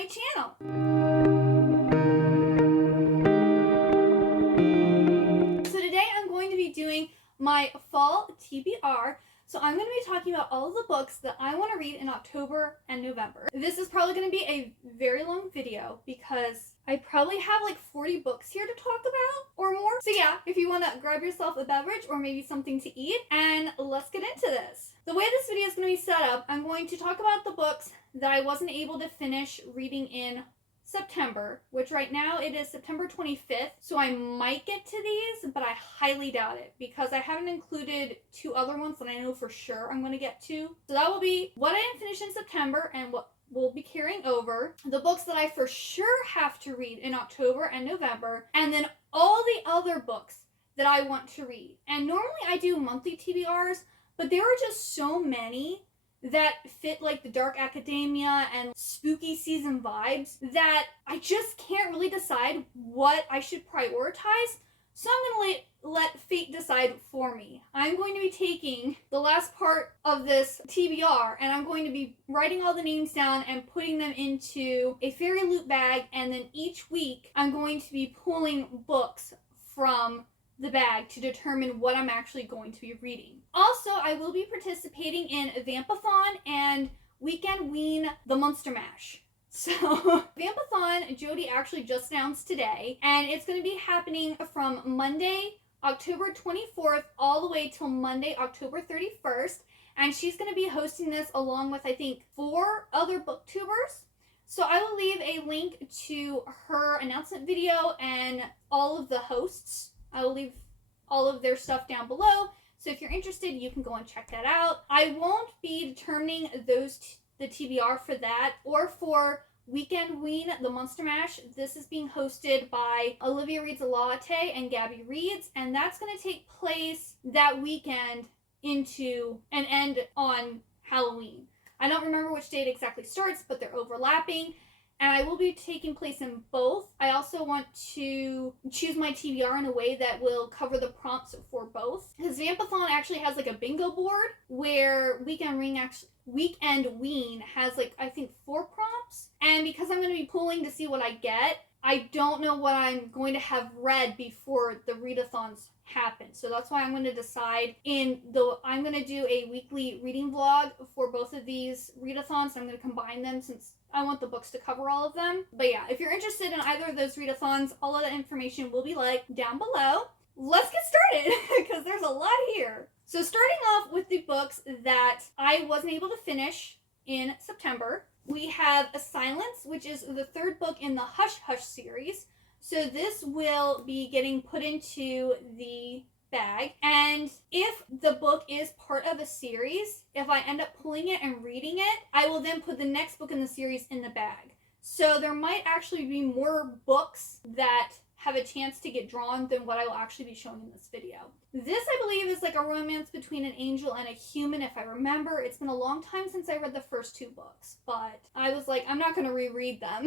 my channel. So today I'm going to be doing my fall TBR. So I'm going to be talking about all of the books that I want to read in October and November. This is probably going to be a very long video because I probably have like 40 books here to talk about or more. So yeah, if you want to grab yourself a beverage or maybe something to eat, and let's get into this. The way this video is going to be set up, I'm going to talk about the books that I wasn't able to finish reading in September, which right now it is September 25th, so I might get to these, but I highly doubt it because I haven't included two other ones that I know for sure I'm going to get to. So that will be what I didn't finish in September and what we'll be carrying over, the books that I for sure have to read in October and November, and then all the other books that I want to read. And normally I do monthly TBRs, but there are just so many that fit like the dark academia and spooky season vibes that I just can't really decide what I should prioritize. So I'm going to let fate decide for me. I'm going to be taking the last part of this TBR and I'm going to be writing all the names down and putting them into a fairy loot bag, and then each week I'm going to be pulling books from the bag to determine what I'm actually going to be reading. Also, I will be participating in Vampathon and Weekendween the Monster Mash. So, Vampathon, Jody actually just announced today, and it's going to be happening from Monday, October 24th, all the way till Monday, October 31st, and she's going to be hosting this along with, I think, 4 other booktubers. So I will leave a link to her announcement video and all of the hosts. I will leave all of their stuff down below, so if you're interested, you can go and check that out. I won't be determining the TBR for that or for Weekendween, the Monster Mash. This is being hosted by Olivia Reads a Latte and Gabby Reads, and that's going to take place that weekend into and end on Halloween. I don't remember which date exactly starts, but they're overlapping. And I will be taking place in both. I also want to choose my TBR in a way that will cover the prompts for both. Because Vampathon actually has like a bingo board where Weekendween has like, I think 4 prompts. And because I'm going to be pulling to see what I get, I don't know what I'm going to have read before the readathons happen. So that's why I'm going to decide I'm going to do a weekly reading vlog for both of these readathons. I'm going to combine them since I want the books to cover all of them. But yeah, if you're interested in either of those readathons, all of the information will be linked down below. Let's get started because there's a lot here. So starting off with the books that I wasn't able to finish in September, we have A Silence, which is the 3rd book in the Hush Hush series. So this will be getting put into the bag, and if the book is part of a series, if I end up pulling it and reading it, I will then put the next book in the series in the bag. So there might actually be more books that have a chance to get drawn than what I will actually be showing in this video. This, I believe, is like a romance between an angel and a human, if I remember. It's been a long time since I read the first 2 books, but I was like, I'm not going to reread them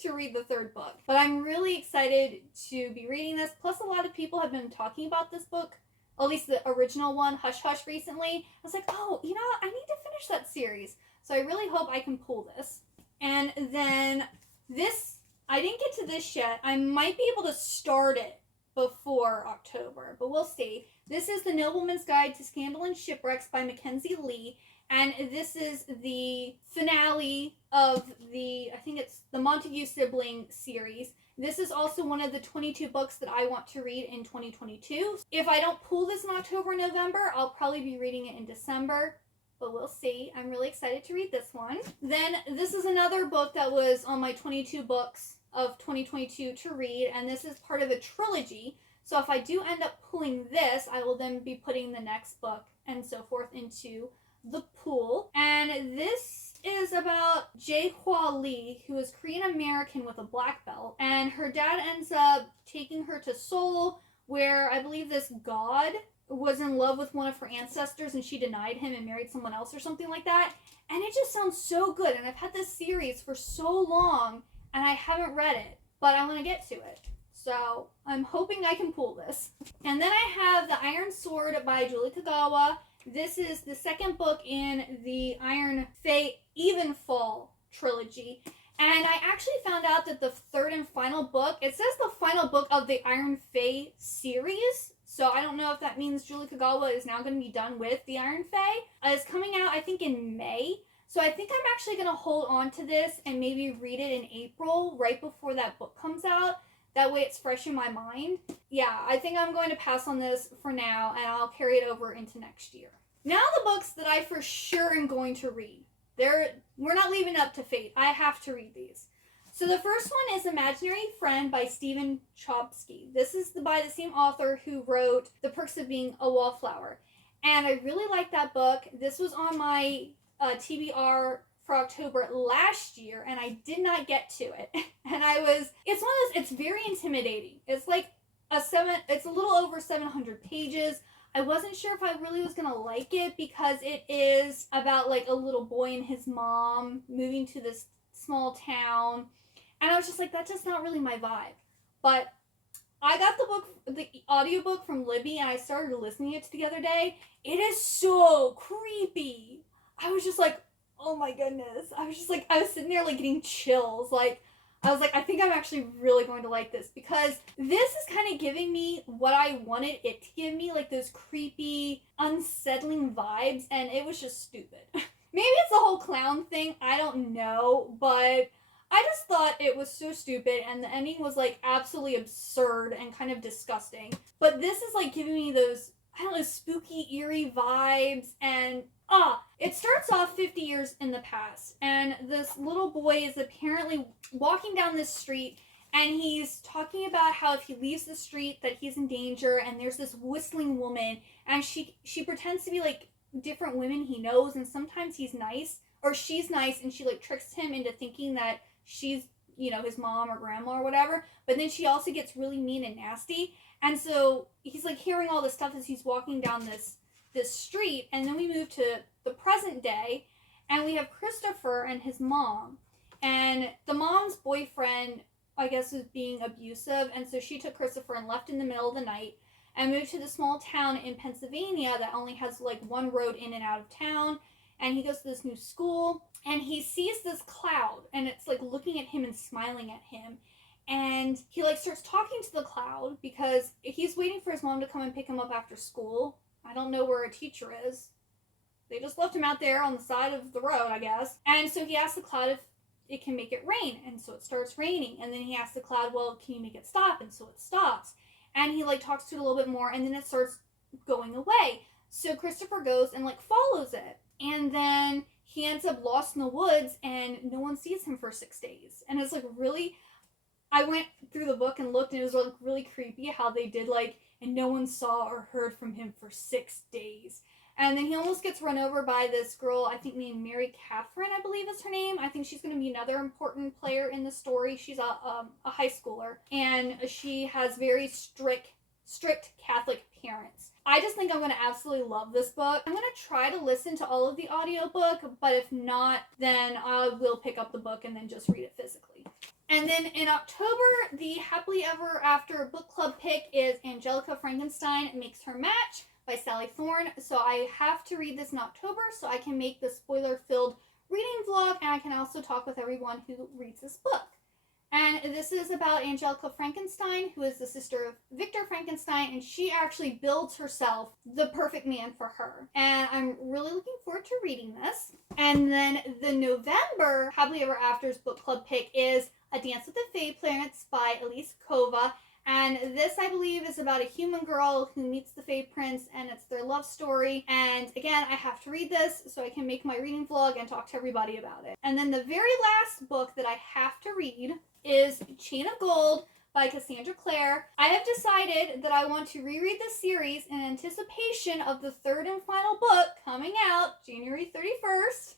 to read the 3rd book. But I'm really excited to be reading this. Plus, a lot of people have been talking about this book, at least the original one, Hush Hush, recently. I was like, oh, you know what? I need to finish that series. So I really hope I can pull this. And then this, I didn't get to this yet. I might be able to start it before October, but we'll see. This is The Nobleman's Guide to Scandal and Shipwrecks by Mackenzie Lee. And this is the finale of I think it's the Montague sibling series. This is also one of the 22 books that I want to read in 2022. If I don't pull this in October or November, I'll probably be reading it in December, but we'll see. I'm really excited to read this one. Then this is another book that was on my 22 books of 2022 to read, and this is part of a trilogy. So if I do end up pulling this, I will then be putting the next book and so forth into the pool. And this is about Jae Hwa Lee, who is Korean American with a black belt, and her dad ends up taking her to Seoul, where I believe this god was in love with one of her ancestors and she denied him and married someone else or something like that. And it just sounds so good, and I've had this series for so long and I haven't read it, but I want to get to it. So I'm hoping I can pull this. And then I have The Iron Sword by Julie Kagawa. This is the 2nd book in the Iron Fae Evenfall trilogy. And I actually found out that the third and final book, it says the final book of the Iron Fae series. So I don't know if that means Julie Kagawa is now going to be done with the Iron Fae. It's coming out, I think, in May. So I think I'm actually going to hold on to this and maybe read it in April, right before that book comes out. That way it's fresh in my mind. Yeah, I think I'm going to pass on this for now, and I'll carry it over into next year. Now the books that I for sure am going to read. We're not leaving it up to fate. I have to read these. So the first one is Imaginary Friend by Stephen Chbosky. This is by the same author who wrote The Perks of Being a Wallflower. And I really like that book. This was on my TBR for October last year, and I did not get to it. And it's very intimidating. It's like it's a little over 700 pages. I wasn't sure if I really was going to like it because it is about like a little boy and his mom moving to this small town. And I was just like, that's just not really my vibe. But I got the audiobook from Libby, and I started listening to it the other day. It is so creepy. I was just like, oh my goodness. I was sitting there like getting chills. I was like, I think I'm actually really going to like this, because this is kind of giving me what I wanted it to give me, like those creepy, unsettling vibes, and it was just stupid. Maybe it's the whole clown thing, I don't know, but I just thought it was so stupid, and the ending was like absolutely absurd and kind of disgusting. But this is like giving me those, I don't know, spooky, eerie vibes, and it starts off 50 years in the past, and this little boy is apparently walking down this street, and he's talking about how if he leaves the street that he's in danger, and there's this whistling woman, and she pretends to be like different women he knows, and sometimes he's nice, or she's nice, and she like tricks him into thinking that she's, you know, his mom or grandma or whatever, but then she also gets really mean and nasty, and so he's like hearing all this stuff as he's walking down this street. And then we move to the present day, and we have Christopher and his mom, and the mom's boyfriend, I guess, was being abusive, and so she took Christopher and left in the middle of the night and moved to the small town in Pennsylvania that only has like one road in and out of town. And he goes to this new school, and he sees this cloud, and it's like looking at him and smiling at him. And he like starts talking to the cloud because he's waiting for his mom to come and pick him up after school. I don't know where a teacher is. They just left him out there on the side of the road, I guess. And so he asks the cloud if it can make it rain. And so it starts raining. And then he asks the cloud, well, can you make it stop? And so it stops. And he like talks to it a little bit more, and then it starts going away. So Christopher goes and like follows it. And then he ends up lost in the woods, and no one sees him for 6 days. And it's like really, I went through the book and looked, and it was like really creepy how they did like, and no one saw or heard from him for 6 days. And then he almost gets run over by this girl, I think named Mary Catherine, I believe is her name. I think she's going to be another important player in the story. She's a high schooler, and she has very strict Catholic parents. I just think I'm going to absolutely love this book. I'm going to try to listen to all of the audiobook, but if not, then I will pick up the book and then just read it physically. And then in October, the Happily Ever After book club pick is Angelica Frankenstein Makes Her Match by Sally Thorne. So I have to read this in October so I can make the spoiler-filled reading vlog, and I can also talk with everyone who reads this book. And this is about Angelica Frankenstein, who is the sister of Victor Frankenstein, and she actually builds herself the perfect man for her. And I'm really looking forward to reading this. And then the November Happily Ever After's book club pick is A Dance with the Fae Planets by Elise Kova. And this, I believe, is about a human girl who meets the Fae Prince, and it's their love story. And again, I have to read this so I can make my reading vlog and talk to everybody about it. And then the very last book that I have to read is Chain of Gold by Cassandra Clare. I have decided that I want to reread this series in anticipation of the third and final book coming out January 31st.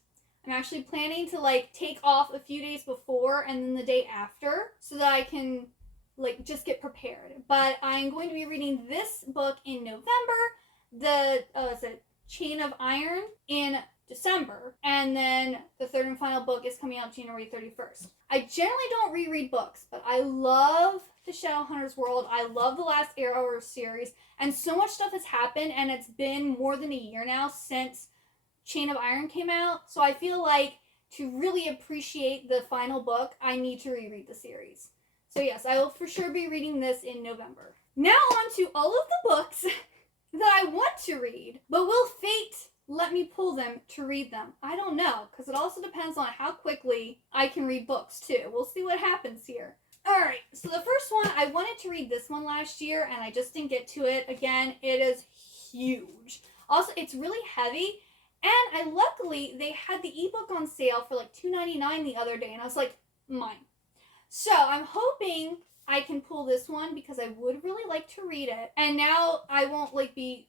I'm actually planning to like take off a few days before and then the day after so that I can like just get prepared. But I'm going to be reading this book in November, the Chain of Iron in December, and then the third and final book is coming out January 31st. I generally don't reread books, but I love the Shadowhunters world. I love the last Eyre series, and so much stuff has happened, and it's been more than a year now since Chain of Iron came out, so I feel like to really appreciate the final book, I need to reread the series. So yes, I will for sure be reading this in November. Now on to all of the books that I want to read, but will fate let me pull them to read them? I don't know, because it also depends on how quickly I can read books too. We'll see what happens here. Alright, so the first one, I wanted to read this one last year, and I just didn't get to it. Again, it is huge. Also, it's really heavy, and luckily, they had the ebook on sale for like $2.99 the other day, and I was like, mine. So, I'm hoping I can pull this one, because I would really like to read it, and now I won't like be,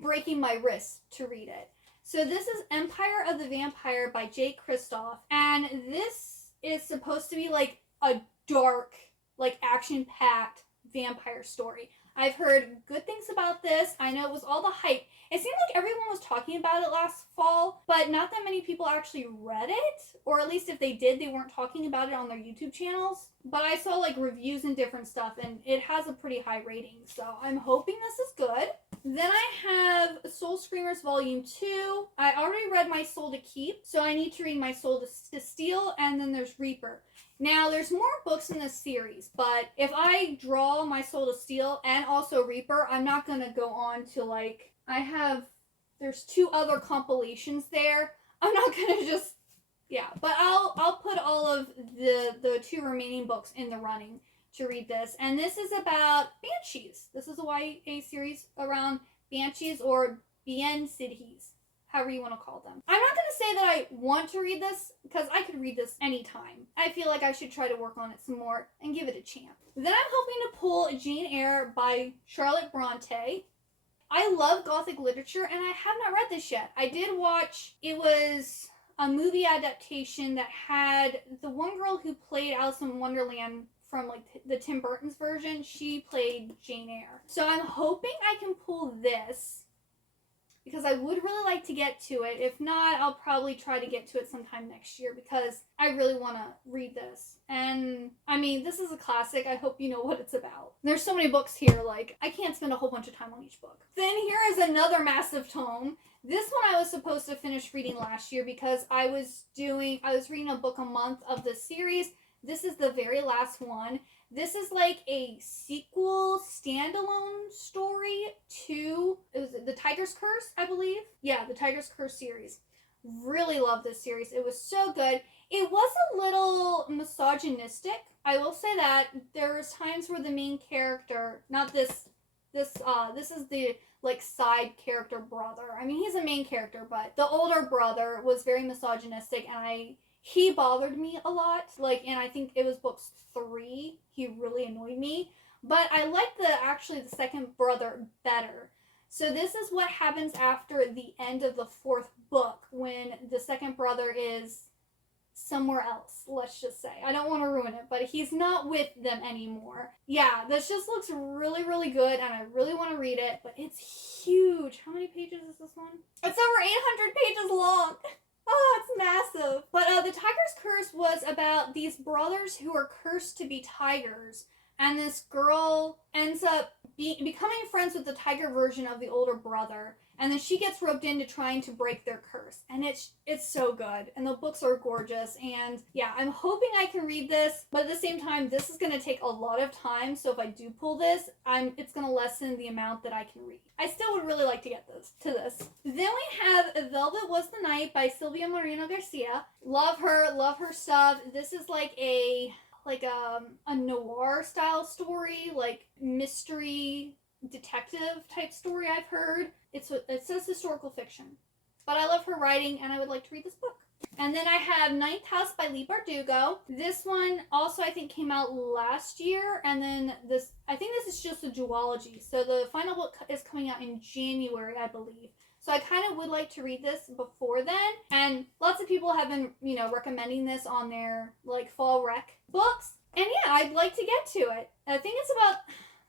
breaking my wrist to read it. So this is Empire of the Vampire by Jay Kristoff, and this is supposed to be like a dark, like action-packed vampire story. I've heard good things about this. I know it was all the hype. It seemed like everyone was talking about it last fall, but not that many people actually read it, or at least if they did, they weren't talking about it on their YouTube channels. But I saw like reviews and different stuff, and it has a pretty high rating, so I'm hoping this is good. Then I have Soul Screamers Volume 2. I already read My Soul to Keep, so I need to read My Soul to Steal, and then there's Reaper. Now, there's more books in this series, but if I draw My Soul to Steal and also Reaper, I'm not going to go on to, like, there's 2 other compilations there. I'm not going to just, but I'll put all of the 2 remaining books in the running to read this. And this is about banshees. This is a YA series around banshees, or Bien-Sidhis, however you want to call them. I'm not going to say that I want to read this, because I could read this anytime. I feel like I should try to work on it some more and give it a chance. Then I'm hoping to pull Jane Eyre by Charlotte Bronte. I love Gothic literature, and I have not read this yet. I did watch, it was a movie adaptation that had the one girl who played Alice in Wonderland from like the Tim Burton's version. She played Jane Eyre. So I'm hoping I can pull this, because I would really like to get to it. If not, I'll probably try to get to it sometime next year, because I really want to read this. And, I mean, this is a classic. I hope you know what it's about. There's so many books here, like, I can't spend a whole bunch of time on each book. Then here is another massive tome. This one I was supposed to finish reading last year, because I was reading a book a month of the series. This is the very last one. This is like a sequel, standalone story to, it was The Tiger's Curse, I believe. Yeah, The Tiger's Curse series. Really love this series. It was so good. It was a little misogynistic. I will say that. There was times where the main character, not this is the like side character brother. I mean, he's a main character, but the older brother was very misogynistic, and he bothered me a lot, like, and I think it was books 3, he really annoyed me, but I liked the second brother better. So this is what happens after the end of the 4th book, when the second brother is somewhere else, let's just say. I don't want to ruin it, but he's not with them anymore. Yeah, this just looks really, really good, and I really want to read it, but it's huge. How many pages is this one? It's over 800 pages long! Oh, it's massive. But The Tiger's Curse was about these brothers who are cursed to be tigers, and this girl ends up becoming friends with the tiger version of the older brother, and then she gets roped into trying to break their curse. And it's so good, and the books are gorgeous, and yeah, I'm hoping I can read this, but at the same time, this is going to take a lot of time, so if I do pull this, it's going to lessen the amount that I can read. I still would really like to get to this. Then we have Velvet Was the Night by Silvia Moreno Garcia. Love her stuff. This is like a noir style story, like mystery detective type story, I've heard. It says historical fiction, but I love her writing, and I would like to read this book. And then I have Ninth House by Leigh Bardugo. This one also I think came out last year, and then I think this is just a duology, so the final book is coming out in January, I believe. So I kind of would like to read this before then, and lots of people have been, recommending this on their, like, fall rec books. And yeah, I'd like to get to it. I think it's about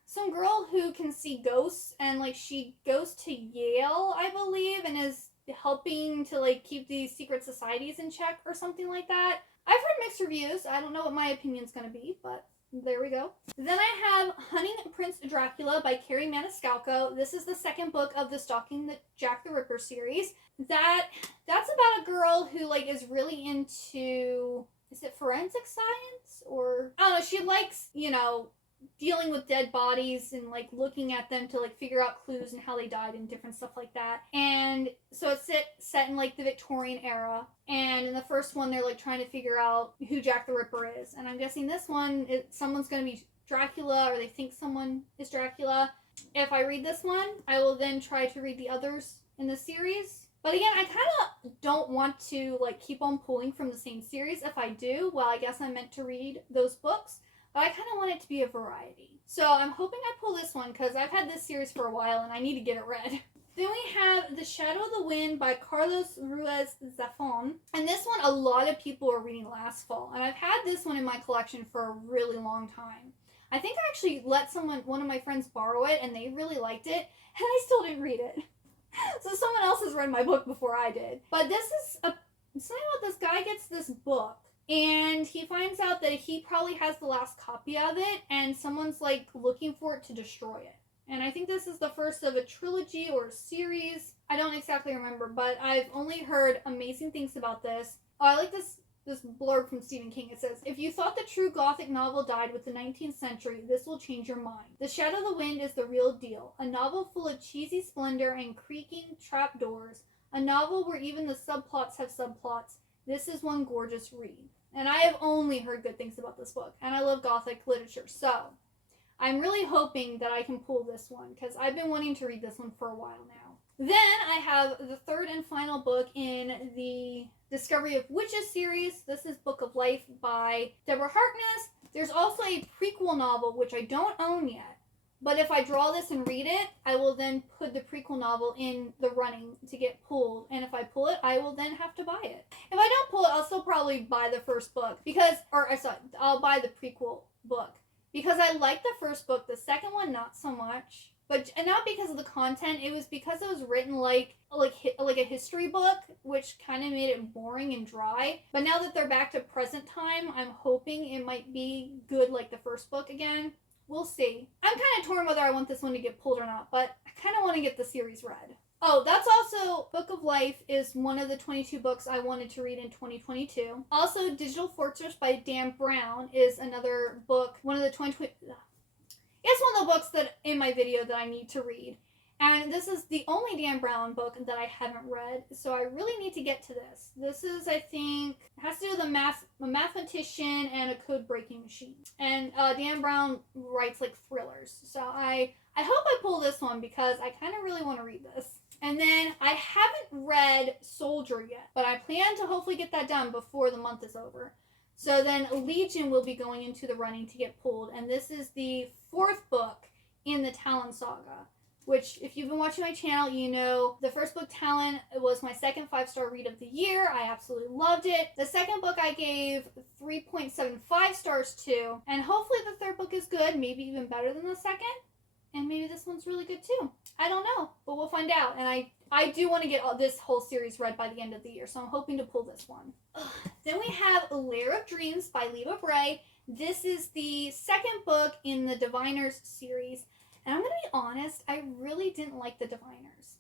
some girl who can see ghosts, and, like, she goes to Yale, I believe, and is helping to, like, keep these secret societies in check or something like that. I've heard mixed reviews. I don't know what my opinion's gonna be, but There we go. Then I have Hunting Prince Dracula by Carrie Maniscalco. This is the second book of the Stalking the Jack the Ripper series. That's about a girl who like is really into, is it forensic science? Or I don't know, she likes, dealing with dead bodies and like looking at them to like figure out clues and how they died and different stuff like that. And so it's set in like the Victorian era, and in the first one they're like trying to figure out who Jack the Ripper is, and I'm guessing this one someone's going to be Dracula, or they think someone is Dracula. If I read this one, I will then try to read the others in the series. But again, I kind of don't want to like keep on pulling from the same series. If I do, well, I guess I'm meant to read those books. But I kind of want it to be a variety. So I'm hoping I pull this one because I've had this series for a while and I need to get it read. Then we have The Shadow of the Wind by Carlos Ruiz Zafón. And this one, a lot of people were reading last fall. And I've had this one in my collection for a really long time. I think I actually let one of my friends borrow it, and they really liked it. And I still didn't read it. So someone else has read my book before I did. But this is something about this guy gets this book. And he finds out that he probably has the last copy of it, and someone's like looking for it to destroy it. And I think this is the first of a trilogy or a series. I don't exactly remember, but I've only heard amazing things about this. Oh, I like this blurb from Stephen King. It says, "If you thought the true Gothic novel died with the 19th century, this will change your mind. The Shadow of the Wind is the real deal. A novel full of cheesy splendor and creaking trapdoors. A novel where even the subplots have subplots. This is one gorgeous read." And I have only heard good things about this book, and I love Gothic literature, so I'm really hoping that I can pull this one, because I've been wanting to read this one for a while now. Then I have the third and final book in the Discovery of Witches series. This is Book of Life by Deborah Harkness. There's also a prequel novel, which I don't own yet. But if I draw this and read it, I will then put the prequel novel in the running to get pulled. And if I pull it, I will then have to buy it. If I don't pull it, I'll still probably buy the first book. I'll buy the prequel book. Because I like the first book, the second one not so much. And not because of the content, it was because it was written like a history book, which kind of made it boring and dry. But now that they're back to present time, I'm hoping it might be good like the first book again. We'll see. I'm kind of torn whether I want this one to get pulled or not, but I kind of want to get the series read. Oh, that's also Book of Life is one of the 22 books I wanted to read in 2022. Also, Digital Fortress by Dan Brown is another book, one of the 2020... It's one of the books that in my video that I need to read. And this is the only Dan Brown book that I haven't read, so I really need to get to this. This is, I think, it has to do with a mathematician and a code-breaking machine. And Dan Brown writes, like, thrillers. So I hope I pull this one because I kind of really want to read this. And then I haven't read Soldier yet, but I plan to hopefully get that done before the month is over. So then Legion will be going into the running to get pulled, and this is the fourth book in the Talon saga. Which, if you've been watching my channel, you know the first book, Talon, was my second 5-star read of the year. I absolutely loved it. The second book I gave 3.75 stars to, and hopefully the third book is good, maybe even better than the second. And maybe this one's really good too. I don't know, but we'll find out. And I do want to get this whole series read by the end of the year, so I'm hoping to pull this one. Then we have Lair of Dreams by Leva Bray. This is the second book in the Diviners series. And I'm going to be honest, I really didn't like the Diviners.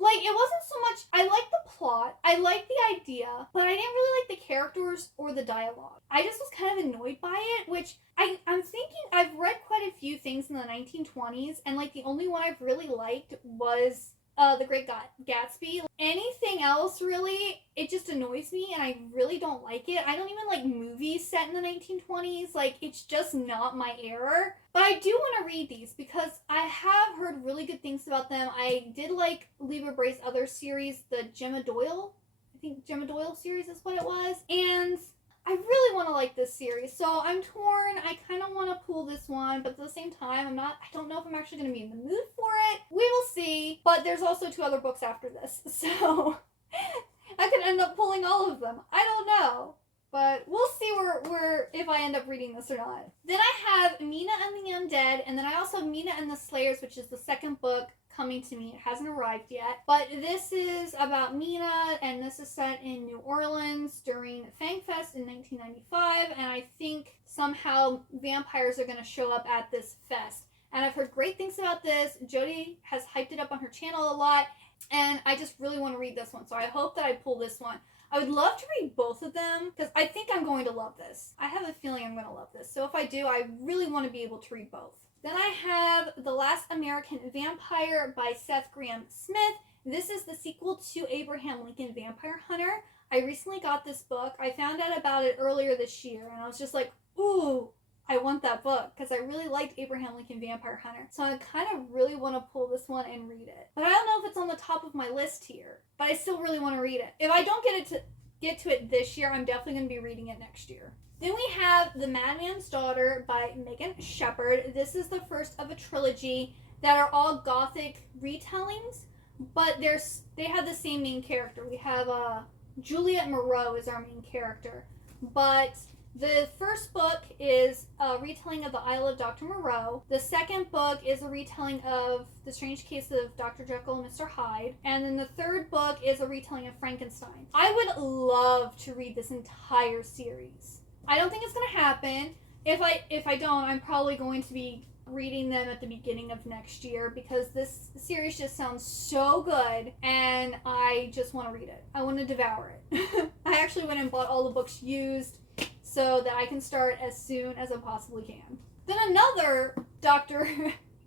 Like, it wasn't so much, I liked the plot, I liked the idea, but I didn't really like the characters or the dialogue. I just was kind of annoyed by it, which I'm thinking, I've read quite a few things in the 1920s, and like the only one I've really liked was The Great Gatsby. Anything else, really, it just annoys me, and I really don't like it. I don't even like movies set in the 1920s. Like, it's just not my era. But I do want to read these because I have heard really good things about them. I did like Leva Bray's other series, the Gemma Doyle. I think Gemma Doyle series is what it was. And I really want to like this series. So I'm torn. I kind of want to pull this one, but at the same time, I don't know if I'm actually going to be in the mood for it. We will see. But there's also 2 other books after this. So I could end up pulling all of them. I don't know. But we'll see where if I end up reading this or not. Then I have Mina and the Undead, and then I also have Mina and the Slayers, which is the second book coming to me. It hasn't arrived yet. But this is about Mina, and this is set in New Orleans during Fangfest in 1995. And I think somehow vampires are going to show up at this fest. And I've heard great things about this. Jody has hyped it up on her channel a lot. And I just really want to read this one. So I hope that I pull this one. I would love to read both of them because I think I'm going to love this. I have a feeling I'm going to love this. So if I do, I really want to be able to read both. Then I have The Last American Vampire by Seth Grahame-Smith. This is the sequel to Abraham Lincoln Vampire Hunter. I recently got this book. I found out about it earlier this year, and I was just like, ooh, I want that book because I really liked Abraham Lincoln Vampire Hunter. So I kind of really want to pull this one and read it. But I don't know if it's on the top of my list here, but I still really want to read it. If I don't get to it this year, I'm definitely going to be reading it next year. Then we have The Madman's Daughter by Megan Shepherd. This is the first of a trilogy that are all gothic retellings, but they have the same main character. We have Juliet Moreau is our main character, but the first book is a retelling of The Isle of Dr. Moreau. The second book is a retelling of The Strange Case of Dr. Jekyll and Mr. Hyde. And then the third book is a retelling of Frankenstein. I would love to read this entire series. I don't think it's going to happen. If I don't, I'm probably going to be reading them at the beginning of next year because this series just sounds so good and I just want to read it. I want to devour it. I actually went and bought all the books used so that I can start as soon as I possibly can. Then another Dr.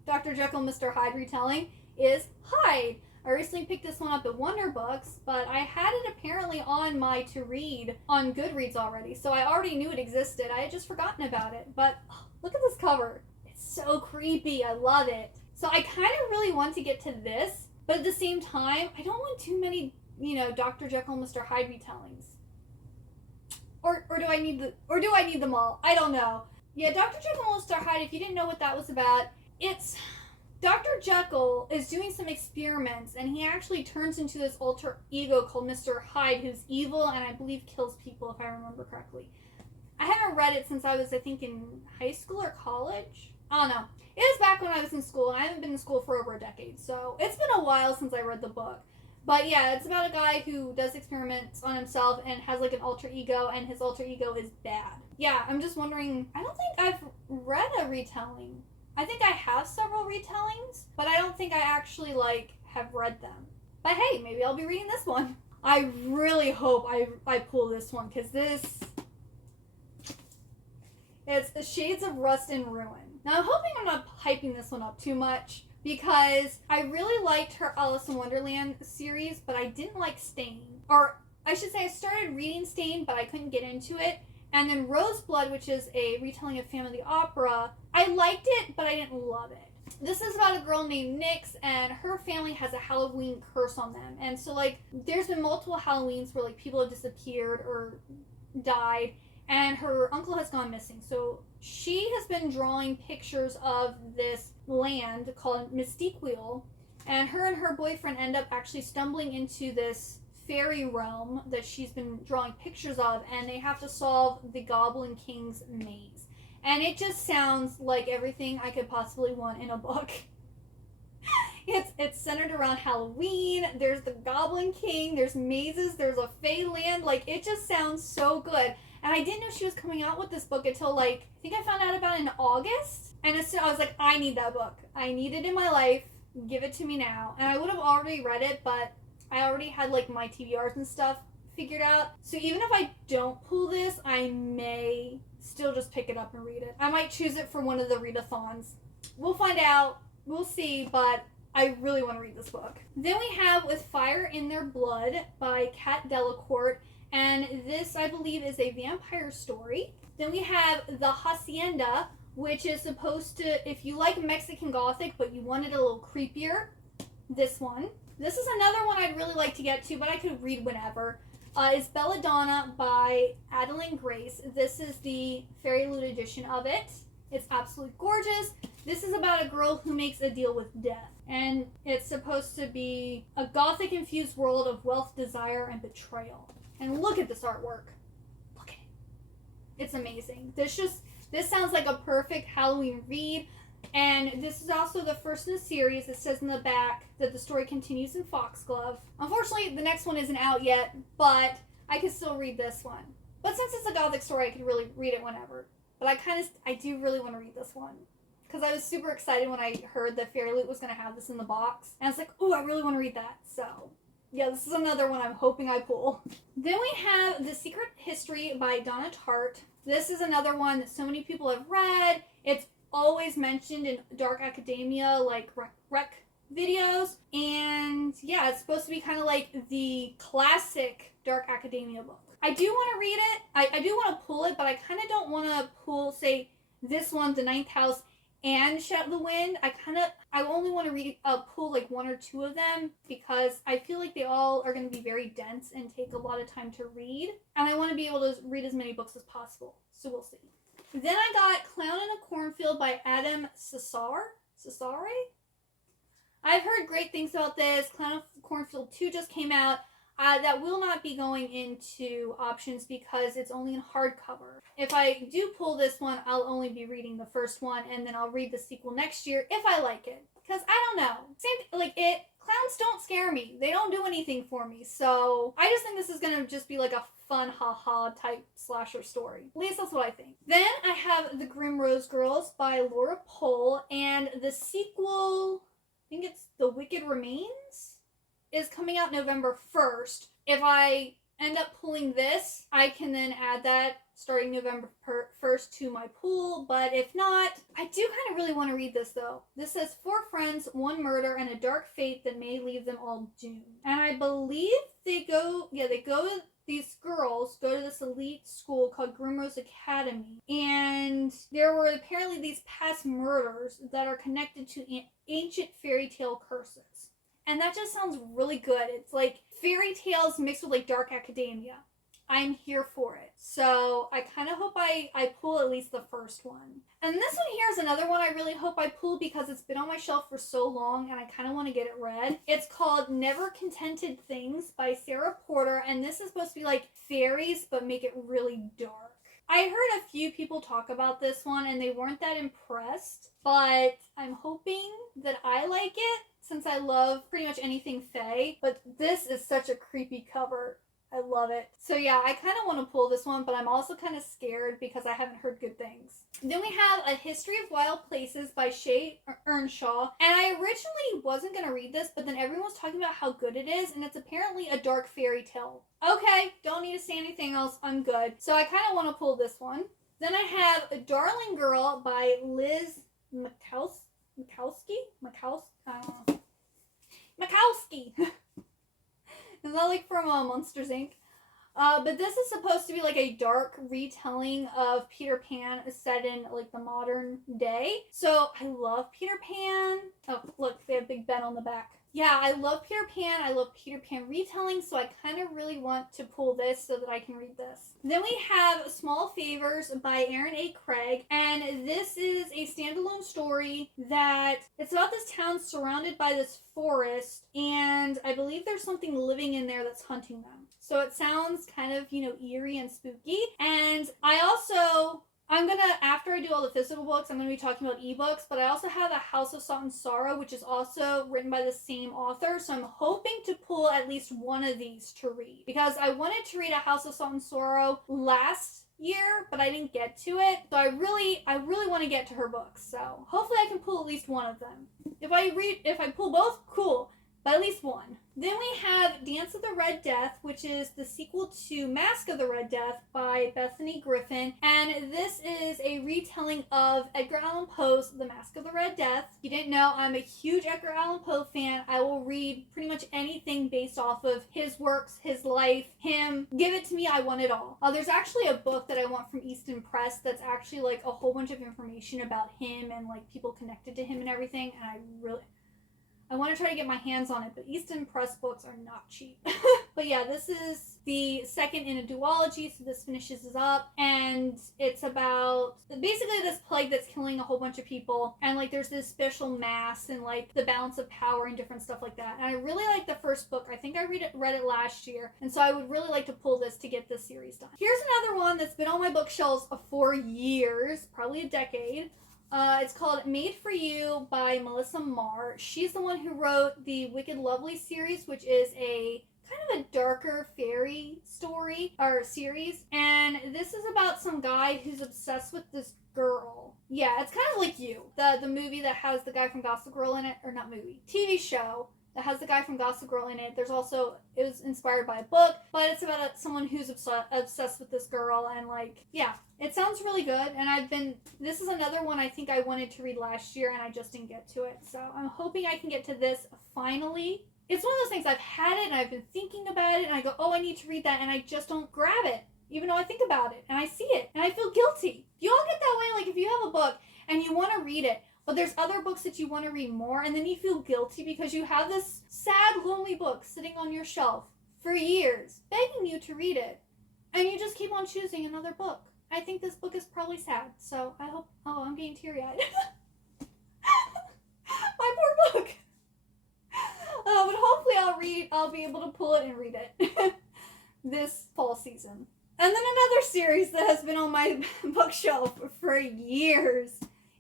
Jekyll and Mr. Hyde retelling is Hyde. I recently picked this one up at Wonder Books, but I had it apparently on my to-read on Goodreads already, so I already knew it existed. I had just forgotten about it, but look at this cover. It's so creepy. I love it. So I kind of really want to get to this, but at the same time, I don't want too many, Dr. Jekyll and Mr. Hyde retellings. Or do I need them all? I don't know. Yeah, Dr. Jekyll and Mr. Hyde, if you didn't know what that was about, it's Dr. Jekyll is doing some experiments and he actually turns into this alter ego called Mr. Hyde who's evil and I believe kills people if I remember correctly. I haven't read it since I was, I think, in high school or college. I don't know. It was back when I was in school and I haven't been in school for over a decade, so it's been a while since I read the book. But yeah, it's about a guy who does experiments on himself and has like an alter ego, and his alter ego is bad. Yeah, I'm just wondering, I don't think I've read a retelling. I think I have several retellings, but I don't think I actually have read them. But hey, maybe I'll be reading this one. I really hope I pull this one because it's Shades of Rust and Ruin. Now I'm hoping I'm not hyping this one up too much, because I really liked her Alice in Wonderland series, but I didn't like Stain. Or I should say I started reading Stain, but I couldn't get into it. And then Roseblood, which is a retelling of Phantom of the Opera, I liked it, but I didn't love it. This is about a girl named Nyx, and her family has a Halloween curse on them. And so, there's been multiple Halloweens where, people have disappeared or died, and her uncle has gone missing. So she has been drawing pictures of this land called Mystique Wheel, and her boyfriend end up actually stumbling into this fairy realm that she's been drawing pictures of, and they have to solve the Goblin King's maze. And it just sounds like everything I could possibly want in a book. It's centered around Halloween, there's the Goblin King, there's mazes, there's a fae land, it just sounds so good. And I didn't know she was coming out with this book until, I think I found out about it in August. And as soon I was like, I need that book. I need it in my life. Give it to me now. And I would have already read it, but I already had, my TBRs and stuff figured out. So even if I don't pull this, I may still just pick it up and read it. I might choose it for one of the readathons. We'll find out. We'll see, but I really want to read this book. Then we have With Fire in Their Blood by Kat Delacourt. And this, I believe, is a vampire story. Then we have The Hacienda, which is supposed to, if you like Mexican Gothic, but you want it a little creepier, this one. This is another one I'd really like to get to, but I could read whenever. It's Belladonna by Adeline Grace. This is the Fairy Loot edition of it. It's absolutely gorgeous. This is about a girl who makes a deal with death. And it's supposed to be a Gothic-infused world of wealth, desire, and betrayal. And look at this artwork. Look at it. It's amazing. This sounds like a perfect Halloween read. And this is also the first in the series. It says in the back that the story continues in Foxglove. Unfortunately, the next one isn't out yet, but I can still read this one. But since it's a gothic story, I can really read it whenever. But I do really want to read this one. Because I was super excited when I heard that Fairy Loot was going to have this in the box. And I was like, oh, I really want to read that. So, yeah, this is another one I'm hoping I pull. Then we have The Secret History by Donna Tartt. This is another one that so many people have read. It's always mentioned in dark academia, like rec videos. And yeah, it's supposed to be kind of like the classic dark academia book. I do want to read it. I do want to pull it, but I kind of don't want to pull, say, this one, The Ninth House, and Shout the Wind. I only want to pull like one or two of them because I feel like they all are going to be very dense and take a lot of time to read. And I want to be able to read as many books as possible. So we'll see. Then I got Clown in a Cornfield by Adam Cesare. I've heard great things about this. Clown in a Cornfield 2 just came out. That will not be going into options because it's only in hardcover. If I do pull this one, I'll only be reading the first one, and then I'll read the sequel next year if I like it. Because I don't know. Clowns don't scare me. They don't do anything for me. So I just think this is going to just be like a fun haha type slasher story. At least that's what I think. Then I have The Grim Rose Girls by Laura Pohl, and the sequel, I think it's The Wicked Remains, is coming out November 1st. If I end up pulling this, I can then add that starting November 1st to my pool. But if not, I do kind of really want to read this though. This says 4 friends, 1 murder, and a dark fate that may leave them all doomed. And I believe these girls go to this elite school called Grimrose Academy. And there were apparently these past murders that are connected to ancient fairy tale curses. And that just sounds really good. It's like fairy tales mixed with like dark academia. I'm here for it. So I kind of hope I pull at least the first one. And this one here is another one I really hope I pull because it's been on my shelf for so long and I kind of want to get it read. It's called Never Contented Things by Sarah Porter. And this is supposed to be like fairies, but make it really dark. I heard a few people talk about this one and they weren't that impressed. But I'm hoping that I like it since I love pretty much anything fae. But this is such a creepy cover. I love it. So yeah, I kind of want to pull this one, but I'm also kind of scared because I haven't heard good things. Then we have A History of Wild Places by Shay Earnshaw. And I originally wasn't going to read this, but then everyone was talking about how good it is, and it's apparently a dark fairy tale. Okay, don't need to say anything else. I'm good. So I kind of want to pull this one. Then I have A Darling Girl by Liz Makowski? I don't know. Makowski! Is that like from Monsters, Inc.? But this is supposed to be like a dark retelling of Peter Pan set in like the modern day. So I love Peter Pan. Oh, look, they have Big Ben on the back. Yeah, I love Peter Pan. I love Peter Pan retelling, so I kind of really want to pull this so that I can read this. Then we have Small Favors by Aaron A. Craig, and this is a standalone story that it's about this town surrounded by this forest, and I believe there's something living in there that's hunting them. So it sounds kind of, eerie and spooky. And after I do all the physical books, I'm going to be talking about ebooks, but I also have A House of Salt and Sorrow, which is also written by the same author, so I'm hoping to pull at least one of these to read, because I wanted to read A House of Salt and Sorrow last year, but I didn't get to it, so I really want to get to her books, so hopefully I can pull at least one of them. If I pull both, cool, but at least one. Then we have Dance of the Red Death, which is the sequel to Mask of the Red Death by Bethany Griffin. And this is a retelling of Edgar Allan Poe's The Mask of the Red Death. If you didn't know, I'm a huge Edgar Allan Poe fan. I will read pretty much anything based off of his works, his life, him. Give it to me, I want it all. There's actually a book that I want from Easton Press that's actually like a whole bunch of information about him and like people connected to him and everything. And I want to try to get my hands on it, but Easton Press books are not cheap. But yeah, this is the second in a duology, so this finishes it up, and it's about basically this plague that's killing a whole bunch of people, and like there's this special mass and like the balance of power and different stuff like that. And I really like the first book. I think I read it last year, and so I would really like to pull this to get this series done. Here's another one that's been on my bookshelves for years, probably a decade. It's called Made for You by Melissa Marr. She's the one who wrote the Wicked Lovely series, which is a kind of a darker fairy story or series. And this is about some guy who's obsessed with this girl. Yeah, it's kind of like You, the movie that has the guy from Gossip Girl in it, or not movie, TV show that has the guy from Gossip Girl in it. There's also, it was inspired by a book, but it's about someone who's obsessed with this girl, and like, yeah, it sounds really good. And this is another one I think I wanted to read last year and I just didn't get to it. So I'm hoping I can get to this finally. It's one of those things, I've had it and I've been thinking about it and I go, oh, I need to read that, and I just don't grab it, even though I think about it and I see it and I feel guilty. Do you all get that way? Like if you have a book and you want to read it, but there's other books that you want to read more, and then you feel guilty because you have this sad, lonely book sitting on your shelf for years, begging you to read it, and you just keep on choosing another book. I think this book is probably sad, so I hope, oh, I'm getting teary-eyed. My poor book. But hopefully I'll be able to pull it and read it this fall season. And then another series that has been on my bookshelf for years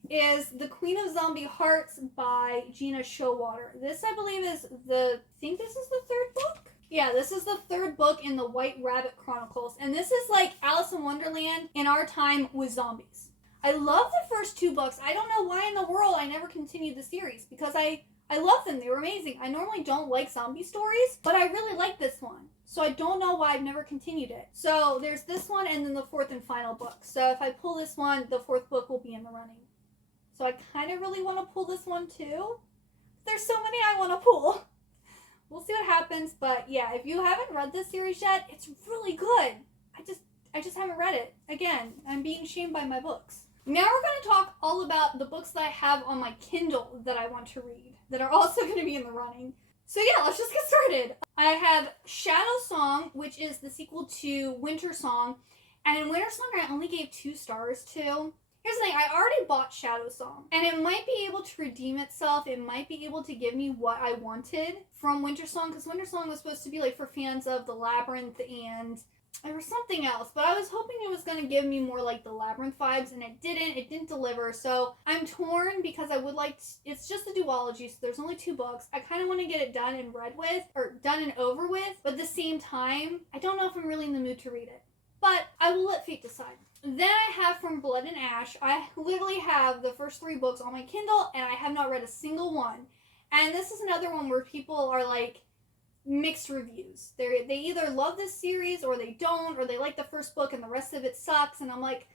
is The Queen of Zombie Hearts by Gina Showalter. This, I believe, is I think this is the third book? Yeah, this is the third book in the White Rabbit Chronicles. And this is like Alice in Wonderland in our time with zombies. I love the first two books. I don't know why in the world I never continued the series, because I love them. They were amazing. I normally don't like zombie stories, but I really like this one. So I don't know why I've never continued it. So there's this one and then the fourth and final book. So if I pull this one, the fourth book will be in the running. So I kind of really want to pull this one too. There's so many I want to pull. We'll see what happens. But yeah, if you haven't read this series yet, it's really good. I just haven't read it. Again, I'm being shamed by my books. Now we're going to talk all about the books that I have on my Kindle that I want to read, that are also going to be in the running. So yeah, let's just get started. I have Shadow Song, which is the sequel to Winter Song. And in Winter Song, I only gave 2 stars to. Here's the thing, I already bought Shadow Song, and it might be able to redeem itself. It might be able to give me what I wanted from Winter Song, because Winter Song was supposed to be like for fans of the Labyrinth, and there was something else, but I was hoping it was going to give me more like the Labyrinth vibes, and it didn't deliver. So I'm torn because I would like it's just a duology, so there's only 2 books. I kind of want to get it done and read with, or done and over with, but at the same time, I don't know if I'm really in the mood to read it, but I will let fate decide. Then I have from Blood and Ash. I literally have the first 3 books on my Kindle, and I have not read a single one. And this is another one where people are like mixed reviews. They either love this series or they don't, or they like the first book and the rest of it sucks. And I'm like,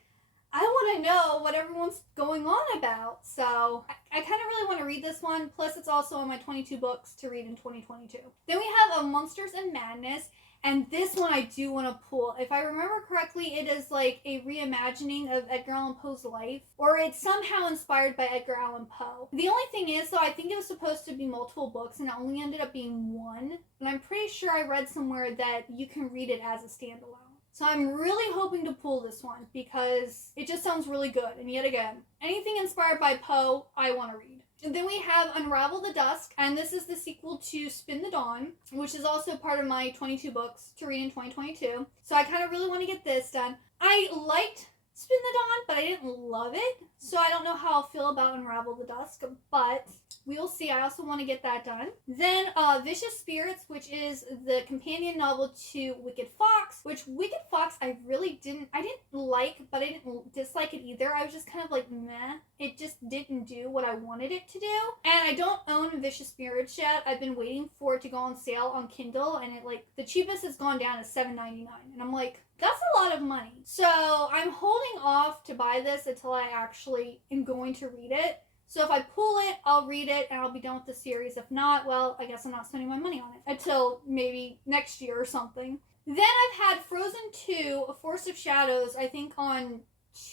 I want to know what everyone's going on about. So I kind of really want to read this one. Plus, it's also on my 22 books to read in 2022. Then we have A Monsters and Madness. And this one I do want to pull. If I remember correctly, it is like a reimagining of Edgar Allan Poe's life. Or it's somehow inspired by Edgar Allan Poe. The only thing is, though, I think it was supposed to be multiple books and it only ended up being 1. And I'm pretty sure I read somewhere that you can read it as a standalone. So I'm really hoping to pull this one because it just sounds really good. And yet again, anything inspired by Poe, I want to read. And then we have Unravel the Dusk, and this is the sequel to Spin the Dawn, which is also part of my 22 books to read in 2022. So I kind of really want to get this done. I liked Spin the Dawn, but I didn't love it, so I don't know how I'll feel about Unravel the Dusk, but we'll see. I also want to get that done. Then Vicious Spirits, which is the companion novel to Wicked Fox, which Wicked Fox I didn't like, but I didn't dislike it either. I was just kind of like, meh. It just didn't do what I wanted it to do. And I don't own Vicious Spirits yet. I've been waiting for it to go on sale on Kindle, and it like the cheapest has gone down to $7.99, and I'm like, that's a lot of money. So I'm holding off to buy this until I actually am going to read it. So if I pull it, I'll read it and I'll be done with the series. If not, well, I guess I'm not spending my money on it until maybe next year or something. Then I've had Frozen 2, A Forest of Shadows, I think on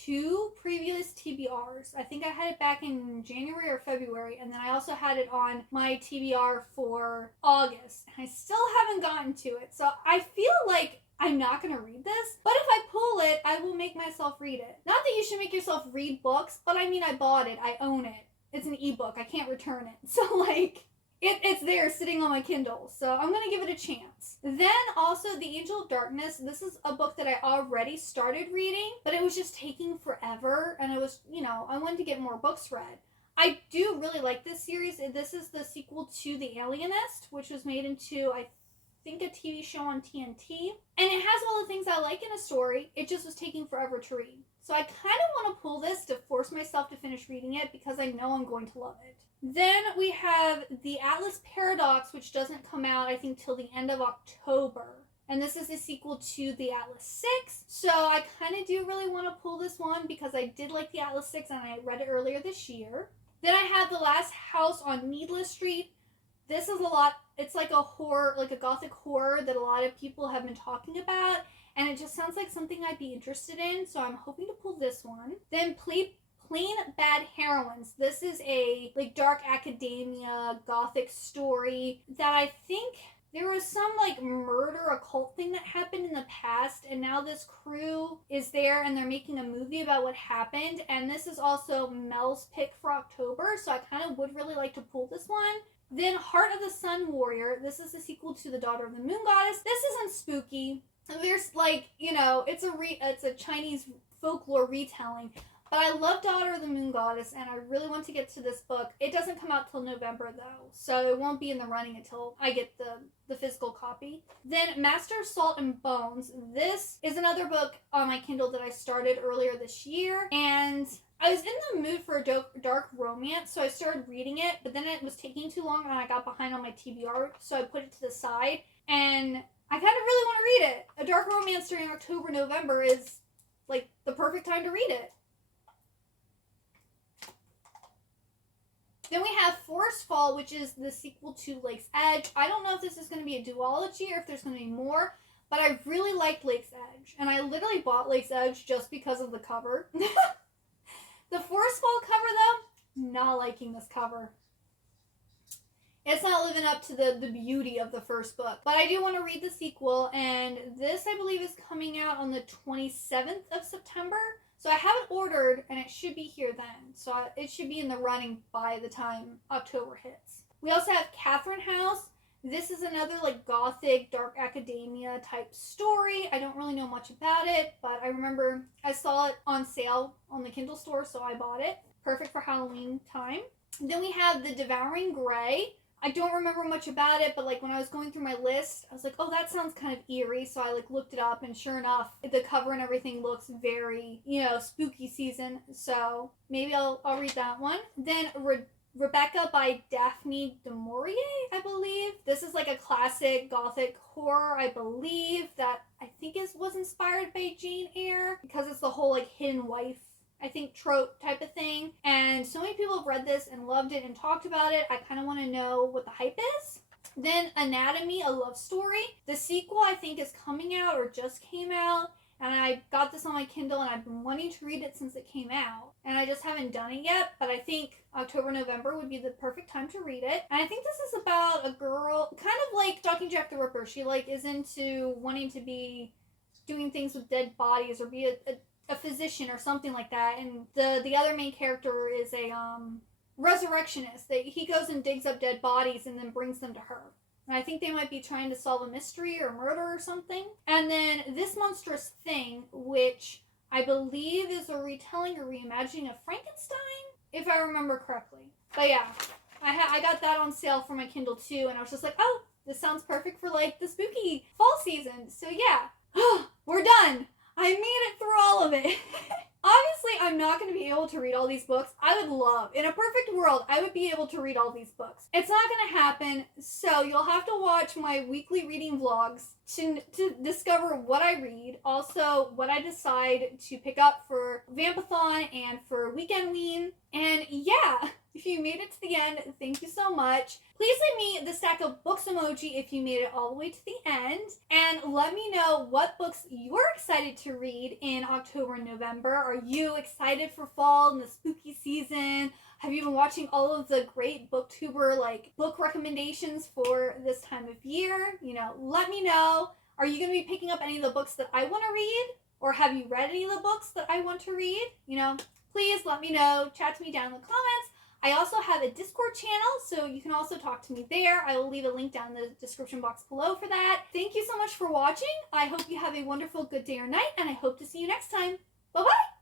2 previous TBRs. I think I had it back in January or February, and then I also had it on my TBR for August. And I still haven't gotten to it. So I feel like I'm not going to read this, but if I pull it, I will make myself read it. Not that you should make yourself read books, but I mean, I bought it. I own it. It's an ebook. I can't return it. So, like, it's there sitting on my Kindle, so I'm gonna give it a chance. Then also The Angel of Darkness. This is a book that I already started reading, but it was just taking forever, and I was, I wanted to get more books read. I do really like this series. This is the sequel to The Alienist, which was made into, I think, a TV show on TNT. And it has all the things I like in a story. It just was taking forever to read. So I kind of want to pull this to force myself to finish reading it because I know I'm going to love it. Then we have The Atlas Paradox, which doesn't come out, I think, till the end of October. And this is the sequel to The Atlas 6. So I kind of do really want to pull this one because I did like The Atlas 6 and I read it earlier this year. Then I have The Last House on Needless Street. This is it's like a horror, like a gothic horror that a lot of people have been talking about. And it just sounds like something I'd be interested in. So I'm hoping to pull this one. Then Plain Bad Heroines. This is a dark academia gothic story that I think there was some murder occult thing that happened in the past, and now this crew is there and they're making a movie about what happened. And this is also Mel's pick for October, so I kind of would really like to pull this one. Then Heart of the Sun Warrior. This is the sequel to The Daughter of the Moon Goddess. This isn't spooky. There's it's a Chinese folklore retelling. But I love Daughter of the Moon Goddess, and I really want to get to this book. It doesn't come out till November, though, so it won't be in the running until I get the physical copy. Then Master of Salt and Bones. This is another book on my Kindle that I started earlier this year, and I was in the mood for a dark romance, so I started reading it, but then it was taking too long, and I got behind on my TBR, so I put it to the side, and I kind of really want to read it. A dark romance during October, November is, the perfect time to read it. Then we have Forest Fall, which is the sequel to Lake's Edge. I don't know if this is going to be a duology or if there's going to be more, but I really liked Lake's Edge. And I literally bought Lake's Edge just because of the cover. The Forest Fall cover, though, not liking this cover. It's not living up to the beauty of the first book. But I do want to read the sequel, and this, I believe, is coming out on the 27th of September. So I have it ordered, and it should be here then. So it should be in the running by the time October hits. We also have Catherine House. This is another gothic, dark academia type story. I don't really know much about it, but I remember I saw it on sale on the Kindle store, so I bought it. Perfect for Halloween time. Then we have The Devouring Grey. I don't remember much about it, but when I was going through my list, I was like, oh, that sounds kind of eerie. So I looked it up, and sure enough, the cover and everything looks very, spooky season. So maybe I'll read that one. Then Rebecca by Daphne du Maurier, I believe. This is a classic gothic horror, I believe, that I think was inspired by Jane Eyre, because it's the whole hidden wife, I think, trope type of thing. And so many people have read this and loved it and talked about it. I kind of want to know what the hype is. Then Anatomy, a Love Story. The sequel, I think, is coming out or just came out. And I got this on my Kindle, and I've been wanting to read it since it came out. And I just haven't done it yet. But I think October, November would be the perfect time to read it. And I think this is about a girl, kind of like Stalking Jack the Ripper. She is into wanting to be doing things with dead bodies or be a physician or something like that, and the other main character is a resurrectionist. He goes and digs up dead bodies and then brings them to her. And I think they might be trying to solve a mystery or murder or something. And then This Monstrous Thing, which I believe is a retelling or reimagining of Frankenstein, if I remember correctly. But yeah, I got that on sale for my Kindle too, and I was just like, oh, this sounds perfect for the spooky fall season. So yeah, we're done. I made it through all of it. Obviously, I'm not going to be able to read all these books. I would love, in a perfect world, I would be able to read all these books. It's not going to happen, so you'll have to watch my weekly reading vlogs to discover what I read, also what I decide to pick up for Vampathon and for Weekendween. And yeah, if you made it to the end, thank you so much. Please leave me the stack of books emoji if you made it all the way to the end. And let me know what books you're excited to read in October and November. Are you excited for fall and the spooky season? Have you been watching all of the great booktuber book recommendations for this time of year? Let me know. Are you going to be picking up any of the books that I want to read? Or have you read any of the books that I want to read? Please let me know. Chat to me down in the comments. I also have a Discord channel, so you can also talk to me there. I will leave a link down in the description box below for that. Thank you so much for watching. I hope you have a wonderful good day or night, and I hope to see you next time. Bye-bye!